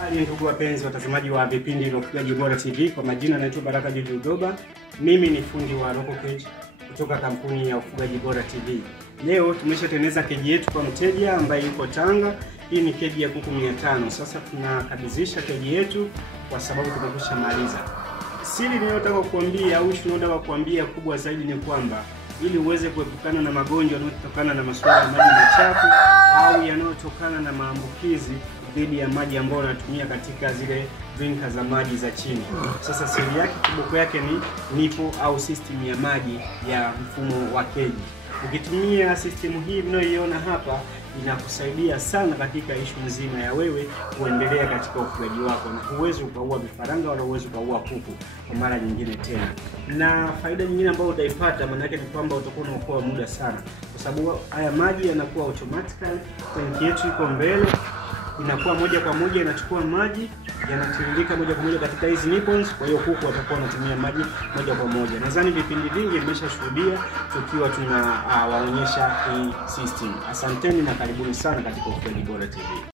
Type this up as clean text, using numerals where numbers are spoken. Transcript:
Hali ndugu wapenzi watazamaji wa vipindi vya Ufugaji Bora TV, kwa majina naitwa Baraka George Ludoba. Mimi ni fundi wa local cage kutoka kampuni ya Ufugaji Bora TV. Leo tumeshatengeneza keji yetu kwa mteja ambaye yuko Tanga. Hii ni keji ya kuku 500. Sasa tunakabidhisha keji yetu kwa sababu tumekwisha maliza. Siri ninayotaka kukuambia au tunataka kukuambia kubwa zaidi ni kwamba ili uweze kuepukana na magonjwa yanayotokana na masuala ya maji machafu au yanayotokana na maambukizi dhidi ya maji ambayo unatumia katika zile drinker za maji za chini. Sasa siri yake, kiboko yake ni nipo au system ya maji ya mfumo wa keji. Ukitumia system hii mnayoiona hapa inakusaidia sana katika issue nzima ya wewe kuendelea katika ufugaji wako, na huwezi ukaua vifaranga wala huwezi ukaua kuku kwa mara nyingine tena. Na faida nyingine ambayo utaipata maana yake ni kwamba utakuwa unaokoa muda sana, kwa sababu haya maji yanakuwa automatically. Tanki yetu iko mbele, inakuwa moja kwa moja inachukua maji yanatiririka moja kwa moja katika hizi nipples. Kwa hiyo kuku watakuwa wanatumia maji moja kwa moja. Nadhani vipindi vingi nimeshashuhudia tukiwa tunawaonyesha hii system. Asanteni na karibuni sana katika Ufugaji Bora TV.